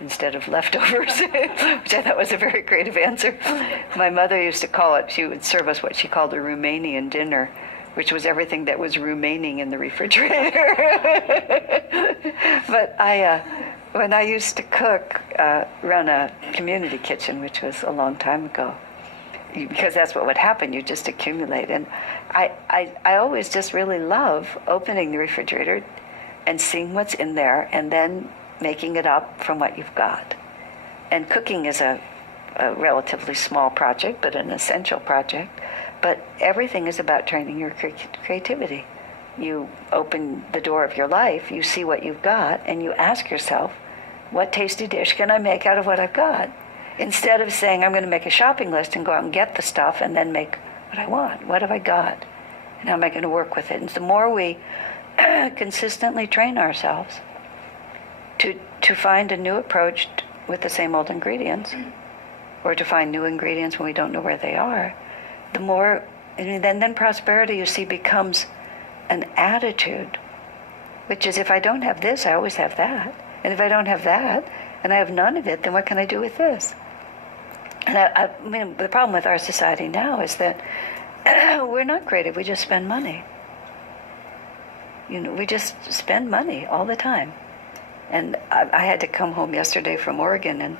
instead of leftovers, which I thought was a very creative answer. My mother used to call it, she would serve us what she called a Romanian dinner, which was everything that was remaining in the refrigerator. But when I used to cook, run a community kitchen, which was a long time ago, because that's what would happen, you just accumulate. And I always just really love opening the refrigerator and seeing what's in there and then making it up from what you've got. And cooking is a relatively small project, but an essential project. But everything is about training your creativity. You open the door of your life, you see what you've got, and you ask yourself, what tasty dish can I make out of what I've got? Instead of saying, I'm going to make a shopping list and go out and get the stuff and then make what I want. What have I got? And how am I going to work with it? And the more we consistently train ourselves to find a new approach with the same old ingredients, or to find new ingredients when we don't know where they are, the more, and then prosperity, you see, becomes an attitude, which is, if I don't have this, I always have that. And if I don't have that, and I have none of it, then what can I do with this? And I mean, the problem with our society now is that we're not creative, we just spend money. We just spend money all the time. And I had to come home yesterday from Oregon, and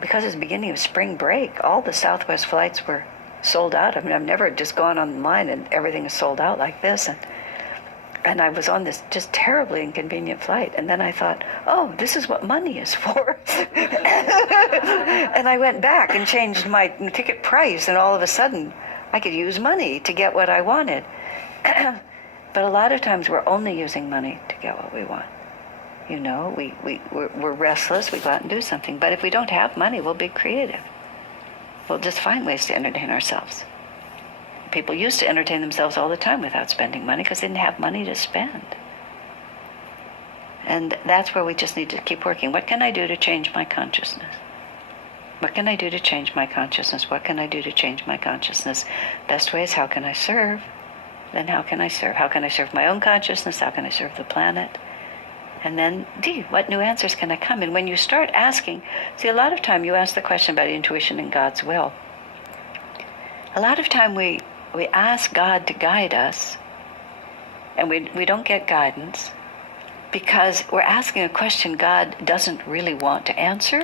because it's the beginning of spring break, all the Southwest flights were sold out. I mean, I've never just gone online and everything is sold out like this. And I was on this just terribly inconvenient flight. And then I thought, oh, this is what money is for. And I went back and changed my ticket price, and all of a sudden I could use money to get what I wanted. But a lot of times we're only using money to get what we want. We're restless, we go out and do something. But if we don't have money, we'll be creative. We'll just find ways to entertain ourselves. People used to entertain themselves all the time without spending money because they didn't have money to spend. And that's where we just need to keep working. What can I do to change my consciousness? What can I do to change my consciousness? What can I do to change my consciousness? Best way is, how can I serve? Then how can I serve? How can I serve my own consciousness? How can I serve the planet? And then, what new answers can I come? And when you start asking, see, a lot of time you ask the question about intuition and God's will. A lot of time we ask God to guide us, and we don't get guidance because we're asking a question God doesn't really want to answer,